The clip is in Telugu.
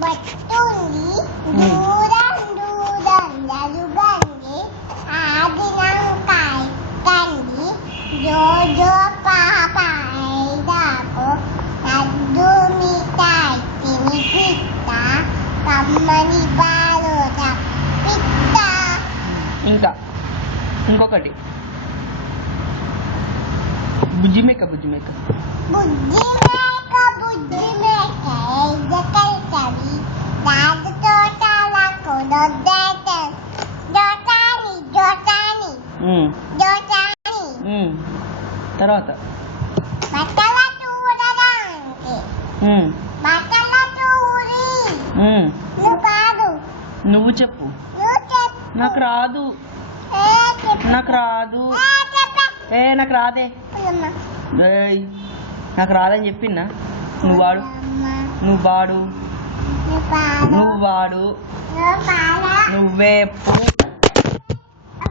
వస్తుంది దూరం దూరం జరుగండి ఆదినంకాయ కండి జోజో పాప ఐదాకు లడ్డు మిఠాయి తినిపిస్తా కమ్మని బాలు తప్పిస్తా. ఇంకా ఇంకొకటి బుజ్జి మేక బుజ్జి మేక బుజ్జి మేక బుజ్జి మేక ఎగ్గకల్సవి రాజు తోటలకు దొడ్డేట జోటాని జోటాని జోటాని. తర్వాత బట్టల తూరడానికి బట్టల తూరి నువ్వు కాదు నువ్వు చెప్పు. నువ్వు చెప్పు. నాకు రాదు చెప్పు. నాకు రాదు చెప్పే. నాకు రాదే ఏయ్ నాకు రాదని చెప్పిన్నా. నువ్వు వాడు నువ్వు వాడు నువ్వు వాడు నువ్వే